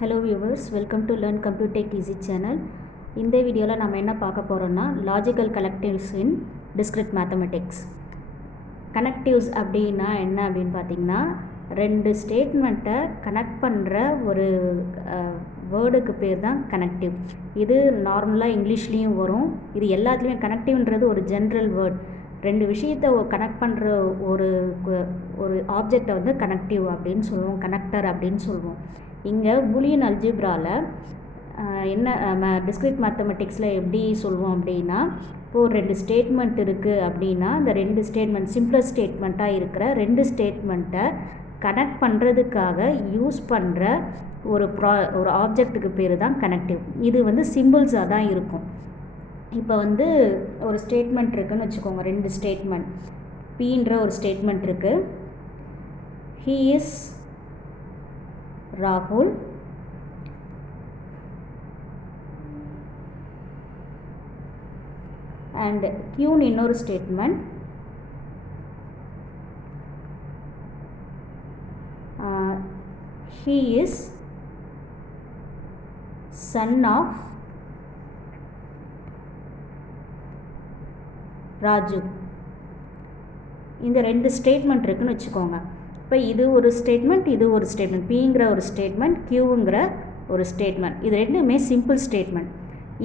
Hello viewers, welcome to Learn Computech Easy channel. இந்த வீடியோவில் நம்ம என்ன பார்க்க போகிறோம்னா லாஜிக்கல் கனெக்டிவ்ஸ் இன் டிஸ்கிரிட் மேத்தமெட்டிக்ஸ். கனெக்டிவ்ஸ் அப்படின்னா என்ன அப்படின்னு பார்த்தீங்கன்னா, ரெண்டு ஸ்டேட்மெண்ட்டை கனெக்ட் பண்ணுற ஒரு வேர்டுக்கு பேர் தான் கனெக்டிவ். இது நார்மலாக இங்கிலீஷ்லேயும் வரும். இது எல்லாத்துலேயுமே கனெக்டிவ்ன்றது ஒரு ஜென்ரல் வேர்ட். ரெண்டு விஷயத்தை கனெக்ட் பண்ணுற ஒரு ஆப்ஜெக்டை வந்து கனெக்டிவ் அப்படின்னு சொல்லுவோம், கனெக்டர் அப்படின்னு சொல்லுவோம். இங்கே பூலியன் அல்ஜிப்ராவில் என்ன டிஸ்கிரிட் மேத்தமெட்டிக்ஸில் எப்படி சொல்லுவோம் அப்படின்னா, இப்போது ரெண்டு ஸ்டேட்மெண்ட் இருக்குது அப்படின்னா அந்த ரெண்டு ஸ்டேட்மெண்ட் சிம்பிளர் ஸ்டேட்மெண்ட்டாக இருக்கிற ரெண்டு ஸ்டேட்மெண்ட்டை கனெக்ட் பண்ணுறதுக்காக யூஸ் பண்ணுற ஒரு ஆப்ஜெக்ட்டுக்கு பேர் தான் கனெக்டிவ். இது வந்து சிம்பிள்ஸாக தான் இருக்கும். இப்போ வந்து ஒரு ஸ்டேட்மெண்ட் இருக்குதுன்னு வச்சுக்கோங்க, ரெண்டு ஸ்டேட்மெண்ட். பீன்ற ஒரு ஸ்டேட்மெண்ட் இருக்குது. ஹீ இஸ் ராகுல் and Q இன்னொரு statement. He is son of Raju. இந்த ரெண்டு ஸ்டேட்மெண்ட் இருக்குன்னு வச்சுக்கோங்க. இப்போ இது ஒரு ஸ்டேட்மெண்ட், இது ஒரு ஸ்டேட்மெண்ட். பிங்கிற ஒரு ஸ்டேட்மெண்ட், கியூங்கிற ஒரு ஸ்டேட்மெண்ட். இது ரெண்டுமே சிம்பிள் ஸ்டேட்மெண்ட்.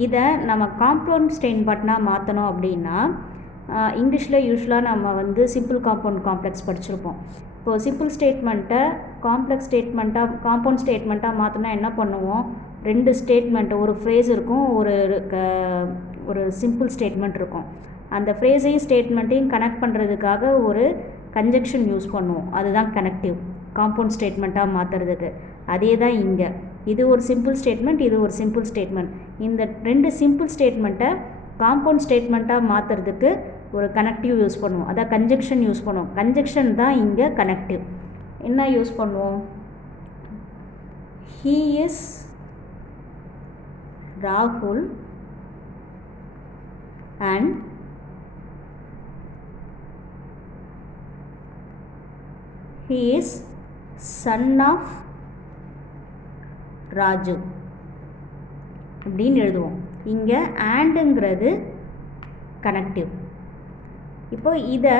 இதை நம்ம காம்பவுண்ட் ஸ்டேட்மெண்ட்னாக மாற்றணும் அப்படின்னா, இங்கிலீஷில் யூஸ்வலாக நம்ம வந்து சிம்பிள் காம்பவுண்ட் காம்ப்ளெக்ஸ் படிச்சிருப்போம். இப்போது சிம்பிள் ஸ்டேட்மெண்ட்டை காம்ப்ளெக்ஸ் ஸ்டேட்மெண்ட்டாக காம்பவுண்ட் ஸ்டேட்மெண்ட்டாக மாற்றினா என்ன பண்ணுவோம், ரெண்டு ஸ்டேட்மெண்ட், ஒரு ஃப்ரேஸ் இருக்கும், ஒரு சிம்பிள் ஸ்டேட்மெண்ட் இருக்கும். அந்த ஃப்ரேஸையும் ஸ்டேட்மெண்ட்டையும் கனெக்ட் பண்ணுறதுக்காக ஒரு கன்ஜெக்ஷன் யூஸ் பண்ணுவோம். அதுதான் கனெக்டிவ், காம்பவுண்ட் ஸ்டேட்மெண்ட்டாக மாற்றுறதுக்கு. அதே தான் இங்கே. இது ஒரு சிம்பிள் ஸ்டேட்மெண்ட், இது ஒரு சிம்பிள் ஸ்டேட்மெண்ட். இந்த ரெண்டு சிம்பிள் ஸ்டேட்மெண்ட்டை காம்பவுண்ட் ஸ்டேட்மெண்ட்டாக மாற்றுறதுக்கு ஒரு கனெக்டிவ் யூஸ் பண்ணுவோம், அதான் கன்ஜெக்ஷன் யூஸ் பண்ணுவோம். கன்ஜெக்ஷன் தான் இங்கே கனெக்டிவ். என்ன யூஸ் பண்ணுவோம், ஹீ இஸ் ராகுல் and he is son of Raju அப்படின்னு எழுதுவோம். இங்கே ஆண்டுங்கிறது கனெக்டிவ். இப்போ இதை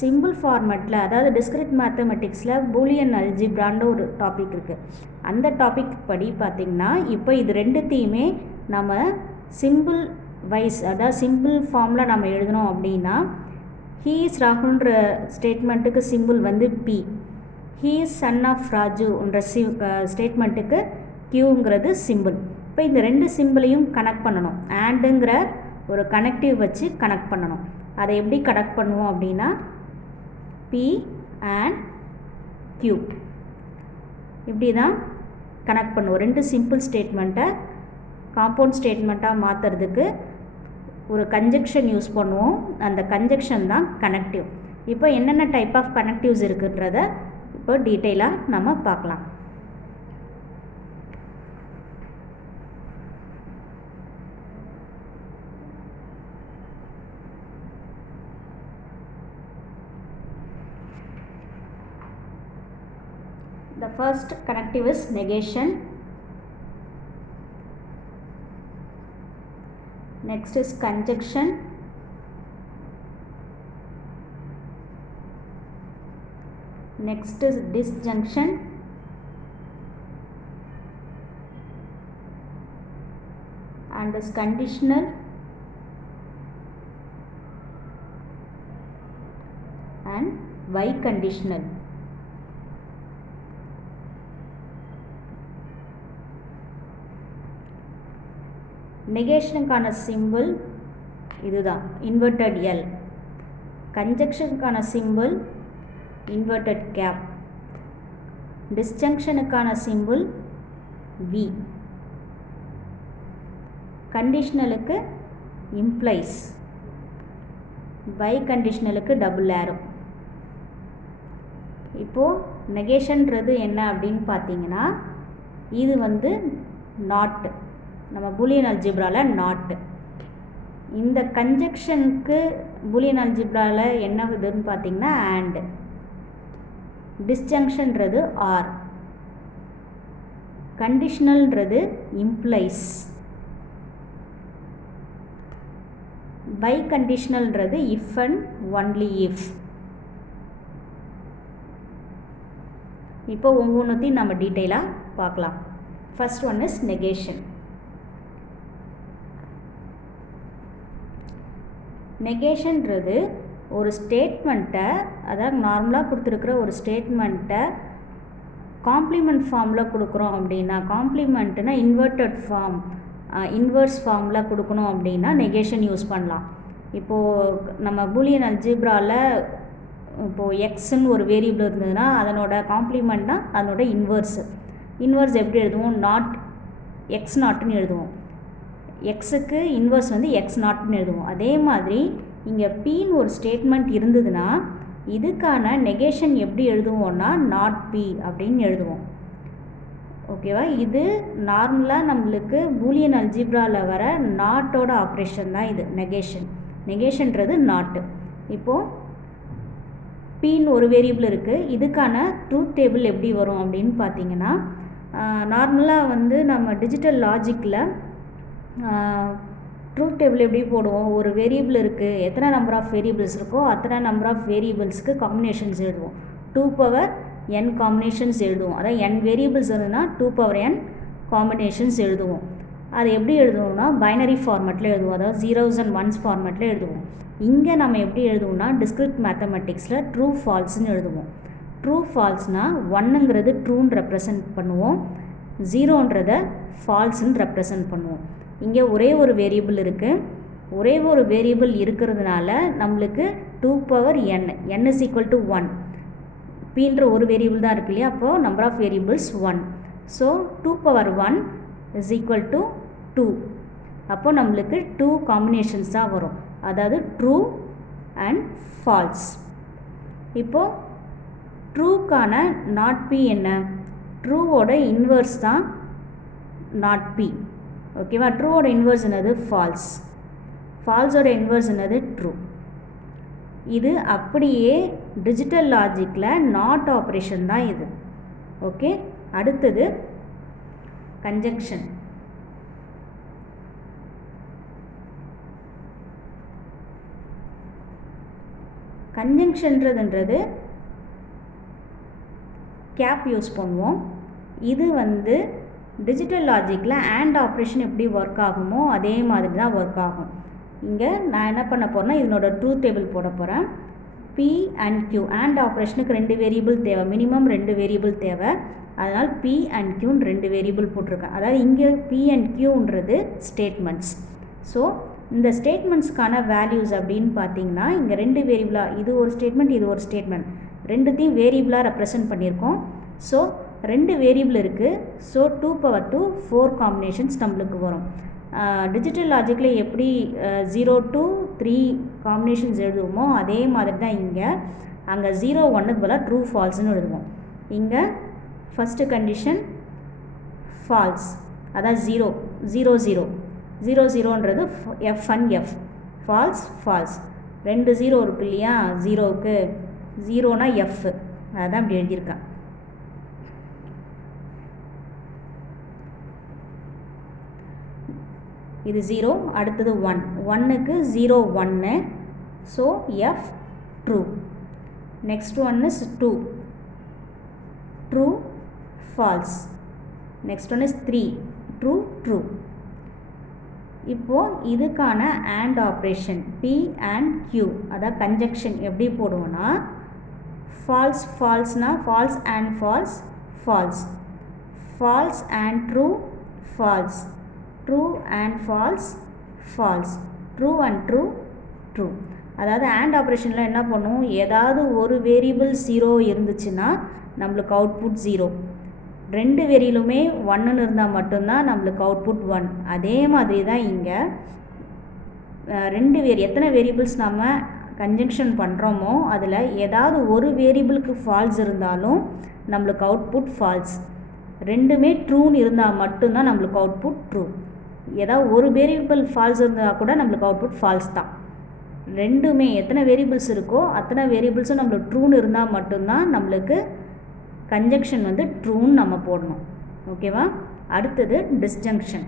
சிம்பிள் ஃபார்மேட்டில், அதாவது டிஸ்கிரிட் மேத்தமெட்டிக்ஸில் பூலியன் அல்ஜிப்ரான்னு ஒரு டாபிக் இருக்குது. அந்த டாபிக் படி பார்த்திங்கன்னா, இப்போ இது ரெண்டுத்தையுமே நம்ம சிம்பிள் வைஸ், அதாவது சிம்பிள் ஃபார்மில் நம்ம எழுதணும் அப்படின்னா, ஹீ இஸ் ராகுல்ன்ற ஸ்டேட்மெண்ட்டுக்கு சிம்பிள் வந்து P, he is son of ராஜுன்ற ஸ்டேட்மெண்ட்டுக்கு கியூங்கிறது சிம்பிள். இப்போ இந்த ரெண்டு சிம்பிளையும் கனெக்ட் பண்ணணும். ஆண்டுங்கிற ஒரு கனெக்டிவ் வச்சு கனெக்ட் பண்ணணும். அதை எப்படி கனெக்ட் பண்ணுவோம் அப்படின்னா, பி அண்ட் கியூ இப்படி தான் கனெக்ட் பண்ணுவோம். ரெண்டு சிம்பிள் ஸ்டேட்மெண்ட்டை காம்பவுண்ட் ஸ்டேட்மெண்ட்டாக மாற்றுறதுக்கு ஒரு கன்ஜெக்ஷன் யூஸ் பண்ணுவோம். அந்த கன்ஜெக்ஷன் தான் கனெக்டிவ். இப்போ என்னென்ன டைப் ஆஃப் கனெக்டிவ்ஸ் இருக்குன்றத இப்போ டீட்டெயிலாக நம்ம பார்க்கலாம். The first connective is negation. Next is conjunction. Next is disjunction. And is conditional. And biconditional. நெகேஷனுக்கான சிம்பிள் இதுதான், இன்வெர்டட் எல். கன்ஜெக்ஷனுக்கான சிம்பிள் இன்வெர்டட் கேப். டிஸ்ஜங்ஷனுக்கான சிம்பிள் வி. கண்டிஷனலுக்கு இம்ப்ளைஸ். பை கண்டிஷனலுக்கு டபுள் ஏரோ. இப்போது நெகேஷன்றது என்ன அப்படின்னு பார்த்தீங்கன்னா, இது வந்து நாட், நம்ம பூலியன் அல்ஜிப்ராவில் நாட். இந்த கன்ஜெக்ஷனுக்கு பூலியன் அல்ஜிப்ராவில் என்ன இதுன்னு பார்த்தீங்கன்னா ஆண்ட். டிஸ்ஜங்ஷன்றது ஆர். கண்டிஷனல்ன்றது இம்ப்ளைஸ், பை கண்டிஷனல்ன்றது இஃப் அண்ட் ஒன்லி இஃப். இப்போ ஒவ்வொன்றுத்தையும் நம்ம டீட்டெயிலாக பார்க்கலாம். First one is negation. நெகேஷன்றது ஒரு ஸ்டேட்மெண்ட்டை, அதாவது நார்மலாக கொடுத்துருக்குற ஒரு ஸ்டேட்மெண்ட்டை காம்ப்ளிமெண்ட் ஃபார்மில் கொடுக்குறோம் அப்படின்னா, காம்ப்ளிமெண்ட்னா இன்வெர்ட்டட் ஃபார்ம், இன்வர்ஸ் ஃபார்மில் கொடுக்கணும் அப்படின்னா நெகேஷன் யூஸ் பண்ணலாம். இப்போது நம்ம பூலியன் அல்ஜிப்ராவில் இப்போது எக்ஸ்ன்னு ஒரு வேரியபிள் இருந்ததுன்னா அதனோட காம்ப்ளிமெண்ட்னா அதனோட இன்வர்ஸ். இன்வர்ஸ் எப்படி எழுதுவோம்? நாட் எக்ஸ் நாட்டுன்னு எழுதுவோம். எக்ஸுக்கு இன்வர்ஸ் வந்து எக்ஸ் நாட்னு எழுதுவோம். அதே மாதிரி இங்கே பின்னு ஒரு ஸ்டேட்மெண்ட் இருந்ததுன்னா இதுக்கான நெகேஷன் எப்படி எழுதுவோம்னா நாட் பி அப்படின்னு எழுதுவோம். ஓகேவா? இது நார்மலாக நம்மளுக்கு பூலியன் அல்ஜிப்ராவில் வர நாட்டோட ஆப்ரேஷன் தான் இது நெகேஷன். நெகேஷன்றது நாட்டு. இப்போது பின்னு ஒரு வேரியபிள் இருக்குது, இதுக்கான ட்ரூத் டேபிள் எப்படி வரும் அப்படின்னு பார்த்தீங்கன்னா, நார்மலாக வந்து நம்ம டிஜிட்டல் லாஜிக்கில் ட்ரூத் டேபிள் எப்படி போடுவோம்? ஒரு வேரியபிள் இருக்குது, எத்தனை நம்பர் ஆஃப் வேரியபிள்ஸ் இருக்கோ அத்தனை நம்பர் ஆஃப் வேரியபிள்ஸ்க்கு காம்பினேஷன்ஸ் எழுதுவோம். 2n காம்பினேஷன்ஸ் எழுதுவோம். அதாவது n வேரியபிள்ஸ் இருந்ததுன்னா 2n காம்பினேஷன்ஸ் எழுதுவோம். அது எப்படி எழுதுவோம்னா பைனரி ஃபார்மேட்டில் எழுதுவோம், அதாவது 0s and 1s ஃபார்மேட்டில் எழுதுவோம். இங்கே நம்ம எப்படி எழுதுவோம்னா டிஸ்கிரிட் மேத்தமெட்டிக்ஸில் ட்ரூ ஃபால்ஸ்ன்னு எழுதுவோம். ட்ரூ ஃபால்ஸ்னால் 1ங்கிறது ட்ரூன்னு ரெப்ரசன்ட் பண்ணுவோம், 0ன்றதை ஃபால்ஸ்ன்னு ரெப்ரசன்ட் பண்ணுவோம். இங்கே ஒரே ஒரு வேரியபிள் இருக்குது, ஒரே ஒரு வேரியபிள் இருக்கிறதுனால நம்மளுக்கு 2n, n is equal to 1, pன்ற ஒரு வேரியபிள் தான் இருக்கு இல்லையா, அப்போது number of variables 1. So 2n is equal to 2. அப்போ நம்மளுக்கு 2 காம்பினேஷன்ஸ் தான் வரும், அதாவது ட்ரூ அண்ட் ஃபால்ஸ். இப்போது ட்ரூக்கான நாட் பி என்ன? ட்ரூவோட இன்வர்ஸ் தான் நாட் பி. ஓகேவா? ட்ரூவோட இன்வர்ஸ் என்னது? ஃபால்ஸ். ஃபால்ஸோட இன்வர்ஸ் என்னது? ட்ரூ. இது அப்படியே டிஜிட்டல் லாஜிக்கில் நாட் ஆப்ரேஷன் தான் இது. ஓகே, அடுத்தது கன்ஜங்ஷன். கன்ஜங்ஷன்ன்றதுன்றது கேப் யூஸ் பண்ணுவோம். இது வந்து டிஜிட்டல் லாஜிக்கில் ஆண்ட் ஆப்ரேஷன் எப்படி ஒர்க் ஆகுமோ அதே மாதிரி தான் ஒர்க் ஆகும். இங்கே நான் என்ன பண்ண போகிறேன்னா இதனோட ட்ரூத் டேபிள் போட போகிறேன். பி அண்ட் கியூ ஆண்ட் ஆப்ரேஷனுக்கு 2 வேரியபிள் தேவை, மினிமம் 2 வேரியபிள் தேவை. அதனால் பி அண்ட் கியூன்னு 2 வேரியபிள் போட்டிருக்கேன். அதாவது இங்கே பி அண்ட் கியூன்றது ஸ்டேட்மெண்ட்ஸ். ஸோ இந்த ஸ்டேட்மெண்ட்ஸ்க்கான வேல்யூஸ் அப்படின்னு பார்த்தீங்கன்னா இங்கே 2 வேரியபிளாக, இது ஒரு ஸ்டேட்மெண்ட், இது ஒரு ஸ்டேட்மெண்ட், ரெண்டுத்தையும் வேரியபிளாக ரெப்ரசன்ட் பண்ணியிருக்கோம். ஸோ 2 வேரியபிள் இருக்குது. ஸோ 2 4 காம்பினேஷன்ஸ் நம்மளுக்கு வரும். டிஜிட்டல் லாஜிக்கில் எப்படி 0 to 3 காம்பினேஷன்ஸ் எழுதுவோமோ அதே மாதிரி தான் இங்கே. அங்கே 0 1க்கு பதிலாக ட்ரூ ஃபால்ஸ்னு எழுதுவோம். இங்கே ஃபஸ்ட்டு கண்டிஷன் ஃபால்ஸ், அதான் 0 0 0 0 0ன்றது F and F, false false. 2 0 இருக்கு இல்லையா, 0க்கு 0னா எஃப், அதான் அப்படி எழுதியிருக்கேன். இது 0, அடுத்தது 1, 1க்கு 0 1, so F true. Next one is 2, true false. Next one is 3, true true. இப்போது இதுக்கான and operation P and Q, அதாவது கன்ஜங்ஷன் எப்படி போடுவோன்னா ஃபால்ஸ் ஃபால்ஸ்னால் false and false false, false and true false, true and false false, true and true true. அதாவது and ஆப்ரேஷனில் என்ன பண்ணுவோம், ஏதாவது ஒரு வேரியபிள் 0 இருந்துச்சுன்னா நம்மளுக்கு அவுட்புட் 0, 2 வேரியபிளுமே 1ன்னு இருந்தால் மட்டும்தான் நம்மளுக்கு அவுட்புட் 1. அதே மாதிரி தான் இங்கே 2 எத்தனை வேரியபிள்ஸ் நம்ம கன்ஜங்ஷன் பண்ணுறோமோ அதில் ஏதாவது ஒரு வேரியபிளுக்கு ஃபால்ஸ் இருந்தாலும் நம்மளுக்கு அவுட்புட் ஃபால்ஸ், 2மே ட்ரூன்னு இருந்தால் மட்டும்தான் நம்மளுக்கு அவுட்புட் ட்ரூ. ஏதாவது ஒரு வேரியபிள் ஃபால்ஸ் இருந்தால் கூட நம்மளுக்கு அவுட்புட் ஃபால்ஸ் தான். 2மே எத்தனை வேரியபிள்ஸ் இருக்கோ அத்தனை வேரியபிள்ஸும் நம்மளுக்கு ட்ரூன்னு இருந்தால் மட்டும்தான் நம்மளுக்கு கன்ஜங்ஷன் வந்து ட்ரூன்னு நம்ம போடணும். ஓகேவா? அடுத்தது டிஸ்ஜங்ஷன்.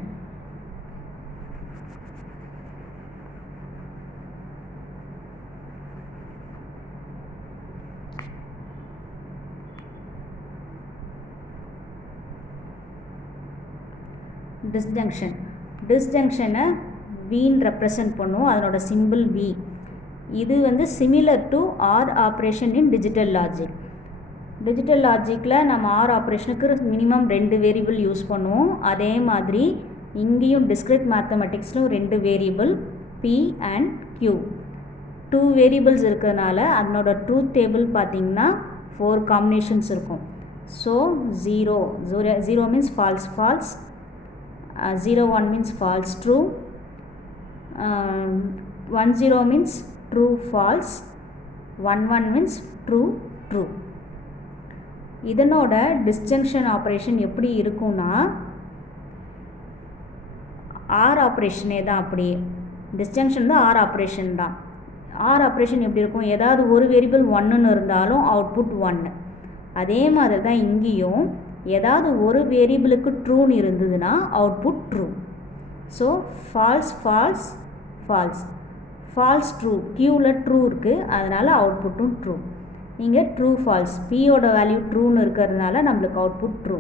டிஸ்ஜங்ஷனை வின்னு ரெப்ரசன்ட் பண்ணுவோம், அதனோட சிம்பிள் வி. இது வந்து similar to or operation in digital logic. Digital லாஜிக்கில் நம்ம ஆர் ஆப்ரேஷனுக்கு மினிமம் 2 வேரியபிள் யூஸ் பண்ணுவோம். அதே மாதிரி இங்கேயும் டிஸ்கிரிட் மேத்தமெட்டிக்ஸ்லும் 2 variable P and Q. 2 variables இருக்கிறதுனால அதனோட ட்ரூத் டேபிள் பார்த்திங்கன்னா 4 காம்பினேஷன்ஸ் இருக்கும். So 0 means false false, 01 means false true, 10 means true false, 11 means true true. இதனோட டிஸ்ஜங்ஷன் ஆப்ரேஷன் எப்படி இருக்கும்னா ஆர் ஆப்ரேஷனே தான். அப்படியே டிஸ்ஜங்ஷன் தான் ஆர் ஆப்ரேஷன் தான். ஆர் ஆப்ரேஷன் எப்படி இருக்கும், ஏதாவது ஒரு வேரியபிள் 1ன்னு இருந்தாலும் அவுட்புட் 1. அதே மாதிரி தான் இங்கேயும் ஏதாவது ஒரு வேரியபிளுக்கு ட்ரூன்னு இருந்ததுன்னா output true. So false false false, false true, கியூவில் ட்ரூ இருக்குது, அதனால் அவுட்புட்டும் ட்ரூ. இங்கே ட்ரூ ஃபால்ஸ், பியோட வேல்யூ ட்ரூன்னு இருக்கிறதுனால நம்மளுக்கு அவுட்புட் ட்ரூ.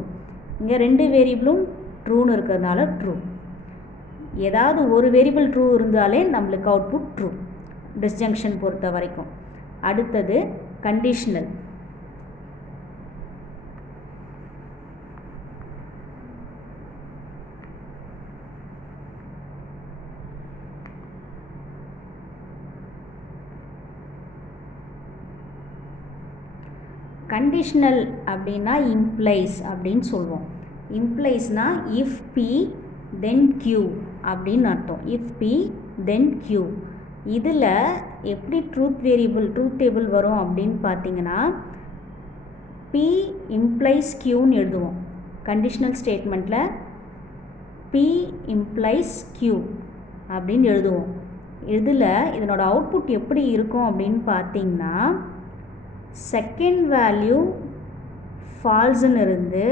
இங்கே 2 வேரியபிளும் ட்ரூன்னு இருக்கிறதுனால ட்ரூ. ஏதாவது ஒரு வேரியபிள் ட்ரூ இருந்தாலே நம்மளுக்கு அவுட்புட் ட்ரூ டிஸ்ஜங்ஷன் பொறுத்த வரைக்கும். அடுத்தது கண்டிஷனல். கண்டிஷனல் அப்படின்னா இம்ப்ளைஸ் அப்படின்னு சொல்லுவோம். இம்ப்ளைஸ்னால் இஃப் பி தென் கியூ அப்படின்னு அர்த்தம். If P then Q. இதில் எப்படி ட்ரூத் டேபிள் வரும் அப்படின்னு பார்த்தீங்கன்னா பி இம்ப்ளைஸ் கியூன்னு எழுதுவோம். கண்டிஷனல் ஸ்டேட்மெண்ட்டில் பி இம்ப்ளைஸ் கியூ அப்படின்னு எழுதுவோம். இதில் இதனோட அவுட்புட் எப்படி இருக்கும் அப்படின்னு பார்த்தீங்கன்னா செகண்ட் வேல்யூ ஃபால்ஸுன்னு இருந்து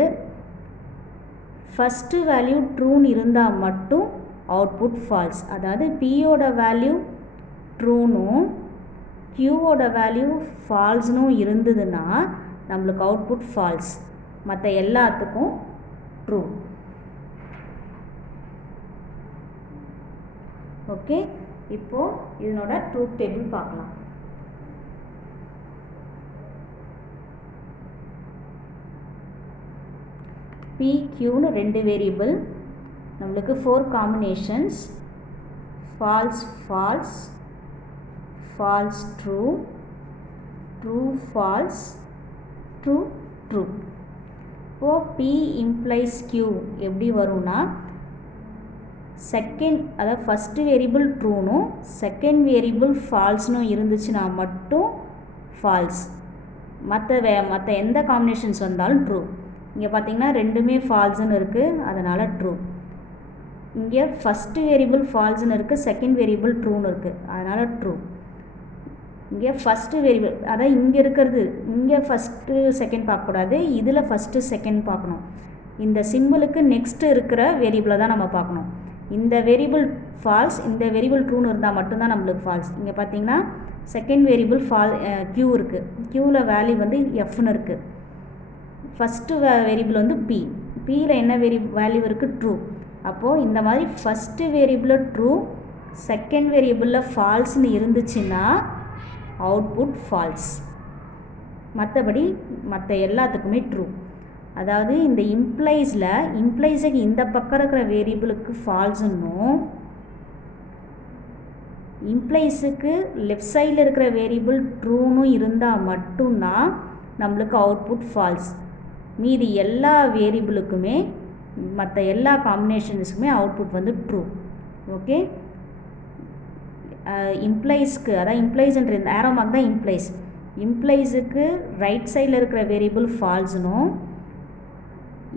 ஃபஸ்ட்டு வேல்யூ ட்ரூன்னு இருந்தால் மட்டும் அவுட்புட் ஃபால்ஸ். அதாவது பியோட வேல்யூ ட்ரூனும் கியூவோட வேல்யூ ஃபால்ஸ்னும் இருந்ததுன்னா நம்மளுக்கு அவுட்புட் ஃபால்ஸ், மற்ற எல்லாத்துக்கும் ட்ரூ. ஓகே, இப்போது இதனோட ட்ரூத் டேபிள் பார்க்கலாம். பி கியூன்னு 2 வேரியபிள், நம்மளுக்கு 4 combinations, false false, false true, true false, true true. இப்போது பி இம்ப்ளைஸ் கியூ எப்படி வரும்னா அதாவது ஃபஸ்ட்டு வேரியபிள் ட்ரூனும் செகண்ட் வேரியபிள் ஃபால்ஸ்னும் இருந்துச்சுன்னா மட்டும் ஃபால்ஸ், மற்ற எந்த காம்பினேஷன்ஸ் வந்தாலும் ட்ரூ. இங்கே பார்த்தீங்கன்னா 2மே ஃபால்ஸுன்னு இருக்குது, அதனால் ட்ரூ. இங்கே ஃபஸ்ட்டு வேரியபிள் ஃபால்ஸுன்னு இருக்குது, செகண்ட் வேரியபிள் ட்ரூன்னு இருக்குது, அதனால் ட்ரூ. இங்கே ஃபஸ்ட்டு வேரியபிள், அதாவது இங்கே இருக்கிறது, இங்கே ஃபஸ்ட்டு செகண்ட் பார்க்கக்கூடாது, இதில் ஃபஸ்ட்டு செகண்ட் பார்க்கணும். இந்த சிம்பிளுக்கு நெக்ஸ்ட்டு இருக்கிற வேரியபிளை தான் நம்ம பார்க்கணும். இந்த வேரியபிள் ஃபால்ஸ், இந்த வேரியபிள் ட்ரூன்னு இருந்தால் மட்டும்தான் நம்மளுக்கு ஃபால்ஸ். இங்கே பார்த்தீங்கன்னா செகண்ட் வேரியபிள் கியூ இருக்குது, கியூவில் வேல்யூ வந்து எஃப்னு இருக்குது. ஃபஸ்ட்டு வேரியபிள் வந்து பி, பியில் என்ன வேல்யூ இருக்குது ட்ரூ. அப்போது இந்த மாதிரி ஃபஸ்ட்டு வேரியபிளில் ட்ரூ, செகண்ட் வேரியபிளில் ஃபால்ஸ்னு இருந்துச்சுன்னா அவுட்புட் ஃபால்ஸ், மற்றபடி மற்ற எல்லாத்துக்குமே ட்ரூ. அதாவது இந்த இம்ப்ளைஸுக்கு இந்த பக்கம் இருக்கிற வேரியபிளுக்கு ஃபால்ஸுன்னும் இம்ப்ளைஸுக்கு லெஃப்ட் சைடில் இருக்கிற வேரியபிள் ட்ரூனும் இருந்தால் மட்டும்தான் நம்மளுக்கு அவுட்புட் ஃபால்ஸ். மீதி எல்லா வேரியபிளுக்குமே மற்ற எல்லா காம்பினேஷன்ஸுக்குமே அவுட்புட் வந்து ட்ரூ. ஓகே, இம்ப்ளைஸ்க்கு, அதாவது இம்ப்ளைஸ்ன்ற இந்த ஆரோ மார்க் தான் இம்ப்ளைஸுக்கு ரைட் சைடில் இருக்கிற வேரியபிள் ஃபால்ஸ்னும்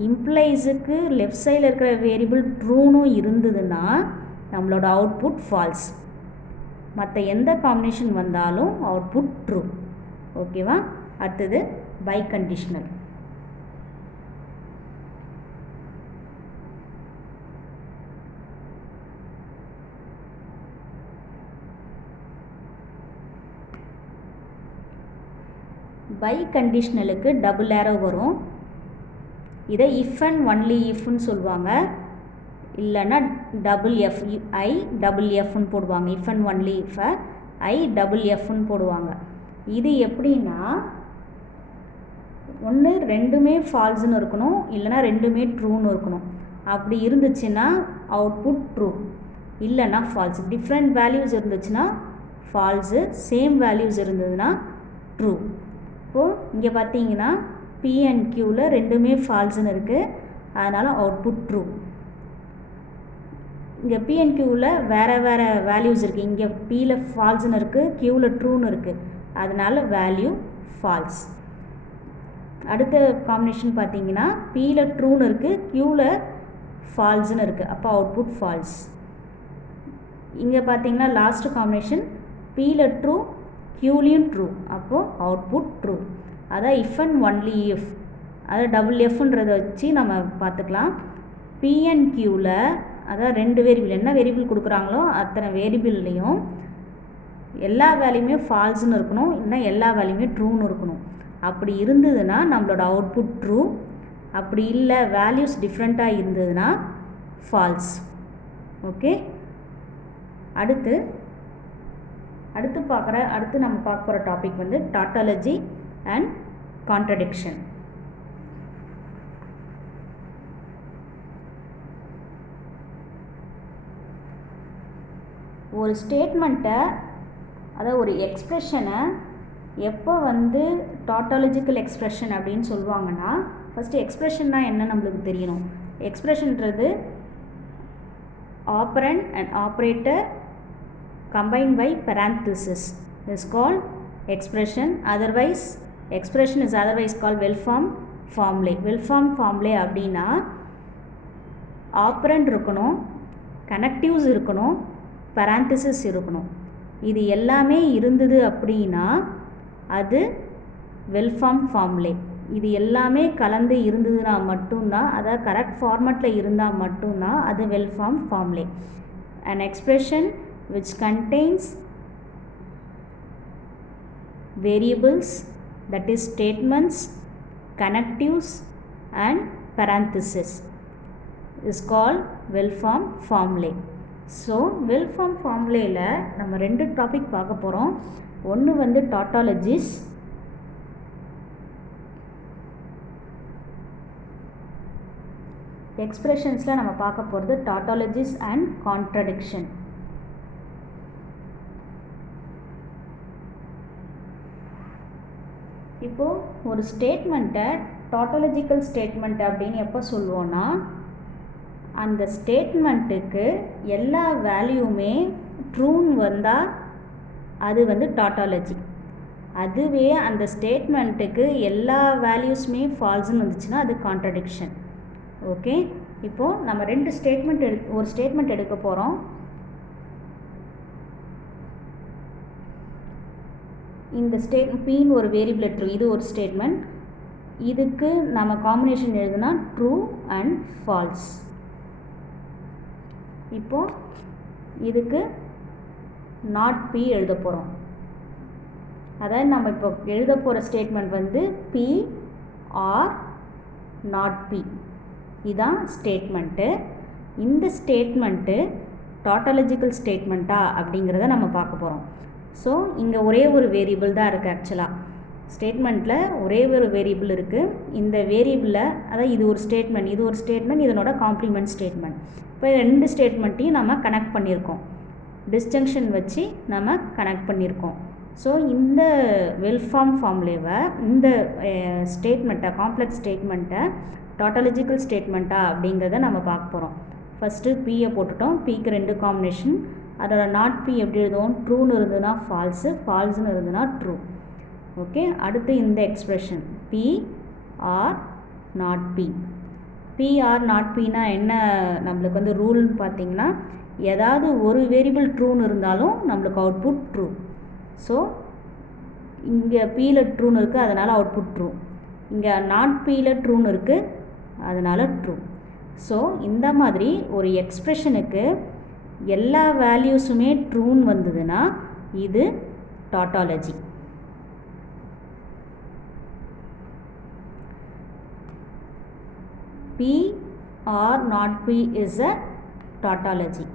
இம்ப்ளைஸுக்கு லெஃப்ட் சைடில் இருக்கிற வேரியபிள் ட்ரூனும் இருந்ததுன்னா நம்மளோட அவுட்புட் ஃபால்ஸ், மற்ற எந்த காம்பினேஷன் வந்தாலும் அவுட்புட் ட்ரூ. ஓகேவா? அடுத்தது பை கண்டிஷனல். பை கண்டிஷ்னலுக்கு டபுள் ஏரோ வரும். இதை இஃப் அண்ட் ஒன்லி இஃப்னு சொல்லுவாங்க, இல்லைன்னா டபுள் எஃப், ஐ டபுள் எஃப்னு போடுவாங்க. If and only if I double எஃப்னு போடுவாங்க. இது எப்படின்னா ஒன்று ரெண்டுமே ஃபால்ஸ்னு இருக்கணும், இல்லைனா ரெண்டுமே ட்ரூன்னு இருக்கணும். அப்படி இருந்துச்சுன்னா அவுட்புட் ட்ரூ, இல்லைன்னா ஃபால்ஸ். டிஃப்ரெண்ட் வேல்யூஸ் இருந்துச்சுன்னா ஃபால்ஸு, சேம் வேல்யூஸ் இருந்ததுன்னா ட்ரூ. இப்போது இங்கே பார்த்தீங்கன்னா பி அண்ட் கியூவில் ரெண்டுமே ஃபால்ஸ்னு இருக்குது, அதனால் அவுட்புட் ட்ரூ. இங்கே பி அண்ட் கியூவில் வேறு வேறு வேல்யூஸ் இருக்குது. இங்கே பியில் ஃபால்ஸ்னு இருக்குது, கியூவில் ட்ரூன்னு இருக்குது, அதனால் வேல்யூ ஃபால்ஸ். அடுத்த காம்பினேஷன் பார்த்தீங்கன்னா பியில் ட்ரூன்னு இருக்குது, கியூவில் ஃபால்ஸ்னு இருக்குது, அப்போ அவுட்புட் ஃபால்ஸ். இங்கே பார்த்தீங்கன்னா லாஸ்ட் காம்பினேஷன் பியில் ட்ரூ, கியூலையும் ட்ரூ, அப்போது அவுட்புட் ட்ரூ. அதான் இஃப் அண்ட் ஒன்லி இஃப், அதை டபுள் எஃப்ன்றதை வச்சு நம்ம பார்த்துக்கலாம். பி அண்ட் கியூவில் அதாவது ரெண்டு வேரியபிள், என்ன வேரியபிள் கொடுக்குறாங்களோ அத்தனை வேரியபிள்லேயும் எல்லா வேல்யூமே ஃபால்ஸ்னு இருக்கணும், இல்லைன்னா எல்லா வேல்யூமே ட்ரூன்னு இருக்கணும். அப்படி இருந்ததுன்னா நம்மளோட அவுட்புட் ட்ரூ. அப்படி இல்லை, வேல்யூஸ் டிஃப்ரெண்ட்டாக இருந்ததுன்னா ஃபால்ஸ். ஓகே, அடுத்து நம்ம பார்க்க போகிற டாபிக் வந்து டாட்டாலஜி அண்ட் கான்ட்ரடிக்ஷன். ஒரு ஸ்டேட்மெண்ட்டை, அதாவது ஒரு எக்ஸ்ப்ரெஷனை எப்போ வந்து டாட்டாலஜிக்கல் எக்ஸ்ப்ரெஷன் அப்படின்னு சொல்லுவாங்கன்னா, ஃபஸ்ட்டு எக்ஸ்ப்ரெஷன்னா என்ன நம்மளுக்கு தெரியணும். எக்ஸ்ப்ரெஷன்றது operand and operator combined by parenthesis is called expression. Otherwise expression is otherwise called well-formed formulae. well-formed formulae அப்படின்னா ஆப்பரண்ட் இருக்கணும், கனெக்டிவ்ஸ் இருக்கணும், parenthesis இருக்கணும். இது எல்லாமே இருந்தது அப்படின்னா அது well-formed formulae. இது எல்லாமே கலந்து இருந்ததுன்னா மட்டும்தான், அதாவது கரெக்ட் ஃபார்மேட்டில் இருந்தால் மட்டும்தான் அது well-formed formulae. An expression which contains variables, that is statements, connectives and parenthesis is called well-formed formulae. So well-formed formulae நம்ம ரெண்டு டாபிக் பார்க்க போகிறோம். ஒன்று வந்து டாட்டாலஜிஸ், எக்ஸ்பிரஷன்ஸில் நம்ம பார்க்க போகிறது டாட்டாலஜிஸ் அண்ட் கான்ட்ரடிக்ஷன். இப்போது ஒரு ஸ்டேட்மெண்ட்டை டாட்டாலஜிக்கல் ஸ்டேட்மெண்ட் அப்படின்னு எப்போ சொல்லுவோன்னா, அந்த ஸ்டேட்மெண்ட்டுக்கு எல்லா வேல்யூமே ட்ரூன்னு வந்தால் அது வந்து டாட்டாலஜி. அதுவே அந்த ஸ்டேட்மெண்ட்டுக்கு எல்லா வேல்யூஸுமே ஃபால்ஸ்ன்னு வந்துச்சுன்னா அது கான்ட்ரடிக்ஷன். ஓகே, இப்போது நம்ம ஒரு ஸ்டேட்மெண்ட் எடுக்க போகிறோம். இந்த பின்னு ஒரு வேரியபிள் ட்ரூ, இது ஒரு ஸ்டேட்மெண்ட். இதுக்கு நம்ம காம்பினேஷன் எழுதுனா ட்ரூ அண்ட் ஃபால்ஸ். இப்போது இதுக்கு நாட் பி எழுத போகிறோம். அதாவது நம்ம இப்போ எழுத போகிற ஸ்டேட்மெண்ட் வந்து பி ஆர் நாட் பி, இதுதான் ஸ்டேட்மெண்ட்டு. இந்த ஸ்டேட்மெண்ட்டு டாட்டாலஜிக்கல் ஸ்டேட்மெண்ட்டா அப்படிங்கிறத நம்ம பார்க்க போகிறோம். ஸோ இங்கே ஒரே ஒரு வேரியபிள் தான் இருக்குது. ஆக்சுவலாக ஸ்டேட்மெண்ட்டில் ஒரே ஒரு வேரியபிள் இருக்குது. இந்த வேரியபிளில், அதாவது இது ஒரு ஸ்டேட்மெண்ட், இதனோட காம்ப்ளிமெண்ட் ஸ்டேட்மெண்ட். இப்போ ரெண்டு ஸ்டேட்மெண்ட்டையும் நம்ம கனெக்ட் பண்ணியிருக்கோம், டிஸ்ஜங்ஷன் வச்சு நம்ம கனெக்ட் பண்ணியிருக்கோம். ஸோ இந்த வெல்-ஃபார்ம் ஃபார்முலேவை, இந்த ஸ்டேட்மெண்ட்டை, காம்ப்ளெக்ஸ் ஸ்டேட்மெண்ட்டை டாட்டாலஜிக்கல் ஸ்டேட்மெண்ட்டா அப்படிங்கிறத நம்ம பார்க்க போகிறோம். ஃபஸ்ட்டு பியை போட்டுட்டோம், பிக்கு ரெண்டு காம்பினேஷன். அதோட நாட் பி எப்படி எழுதுவோம், ட்ரூன்னு இருந்ததுன்னா ஃபால்ஸு, ஃபால்ஸ்னு இருந்ததுன்னா ட்ரூ. ஓகே, அடுத்து இந்த expression P or not P. P or not பின்னா என்ன நம்மளுக்கு வந்து ரூல்னு பார்த்தீங்கன்னா, ஏதாவது ஒரு வேரியபிள் ட்ரூன்னு இருந்தாலும் நம்மளுக்கு அவுட்புட் ட்ரூ. ஸோ இங்கே பியில் ட்ரூன்னு இருக்குது, அதனால் அவுட்புட் ட்ரூ. இங்கே நாட் பியில் ட்ரூன்னு இருக்குது, அதனால் ட்ரூ. ஸோ இந்த மாதிரி ஒரு எக்ஸ்ப்ரெஷனுக்கு எல்லா வேல்யூஸுமே ட்ரூன்னு வந்ததுன்னா இது tautology. P or not P is a tautology.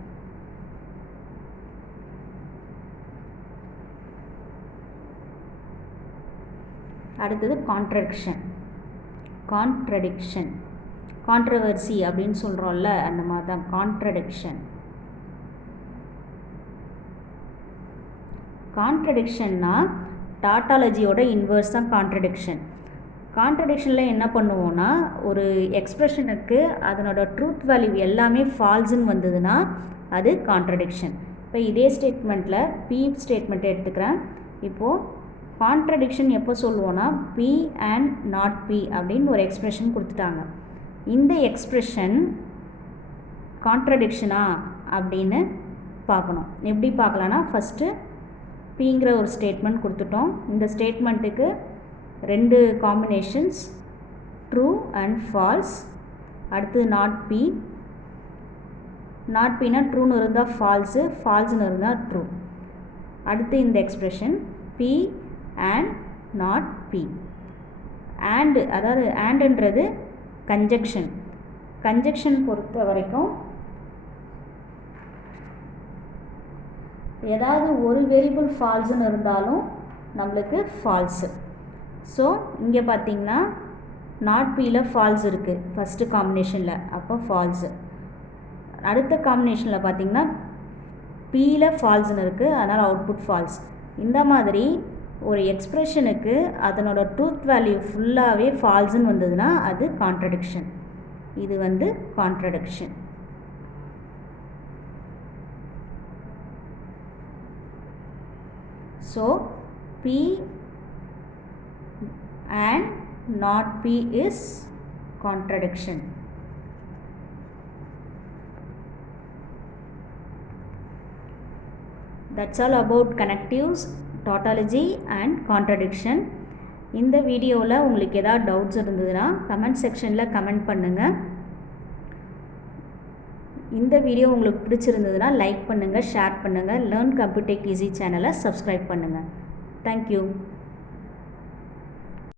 அடுத்தது contradiction. கான்ட்ரவர்சி அப்படின்னு சொல்கிறோம்ல, அந்த மாதிரி தான் கான்ட்ரடிக்ஷன். கான்ட்ரடிக்ஷன்னா டாட்டாலஜியோட இன்வர்ஸ் தான் கான்ட்ரடிக்ஷன். கான்ட்ரடிக்ஷனில் என்ன பண்ணுவோன்னா, ஒரு எக்ஸ்ப்ரெஷனுக்கு அதனோட ட்ரூத் வேல்யூ எல்லாமே ஃபால்ஸுன்னு வந்ததுன்னா அது கான்ட்ரடிக்ஷன். இப்போ இதே ஸ்டேட்மெண்ட்டில் பி ஸ்டேட்மெண்ட்டை எடுத்துக்கிறேன். இப்போது கான்ட்ரடிக்ஷன் எப்போ சொல்லுவோன்னா, பி அண்ட் நாட் பி அப்படின்னு ஒரு எக்ஸ்ப்ரெஷன் கொடுத்துட்டாங்க. இந்த எக்ஸ்ப்ரெஷன் கான்ட்ரடிக்ஷனா அப்படின்னு பார்க்கணும். எப்படி பார்க்கலான்னா, ஃபஸ்ட்டு பிங்கிற ஒரு ஸ்டேட்மெண்ட் கொடுத்துட்டோம். இந்த ஸ்டேட்மெண்ட்டுக்கு 2 காம்பினேஷன்ஸ், ட்ரூ அண்ட் ஃபால்ஸ். அடுத்து நாட் பி. நாட் பின்னா ட்ரூன்னு இருந்தால் ஃபால்ஸு, ஃபால்ஸ்னு இருந்தால் ட்ரூ. அடுத்து இந்த expression B and not B. And, அதாவது ஆண்டுன்றது கன்ஜெக்ஷன். கன்ஜெக்ஷன் பொறுத்த வரைக்கும் ஏதாவது ஒரு வேரியபிள் ஃபால்ஸுன்னு இருந்தாலும் நம்மளுக்கு ஃபால்ஸு. ஸோ இங்கே பார்த்திங்கன்னா நாட் பியில் ஃபால்ஸ் இருக்குது ஃபஸ்ட்டு காம்பினேஷனில், அப்போ ஃபால்ஸு. அடுத்த காம்பினேஷனில் பார்த்திங்கன்னா பியில் ஃபால்ஸ்னு இருக்குது, அதனால் அவுட்புட் ஃபால்ஸ். இந்த மாதிரி ஒரு எக்ஸ்ப்ரெஷனுக்கு அதனோட ட்ரூத் வேல்யூ ஃபுல்லாகவே ஃபால்ஸ்ன்னு வந்ததுன்னா அது கான்ட்ரடிக்ஷன். இது வந்து contradiction. So P and not P is contradiction. That's all about connectives, tautology and contradiction. இந்த வீடியோவில் உங்களுக்கு ஏதாவது டவுட்ஸ் இருந்ததுன்னா கமெண்ட் செக்ஷனில் கமெண்ட் பண்ணுங்கள். இந்த வீடியோ உங்களுக்கு பிடிச்சிருந்ததுன்னா லைக் பண்ணுங்கள், ஷேர் பண்ணுங்கள். லேர்ன் கம்ப்யூட்டர் ஈஸி சேனலை சப்ஸ்கிரைப் பண்ணுங்கள். தேங்க்யூ.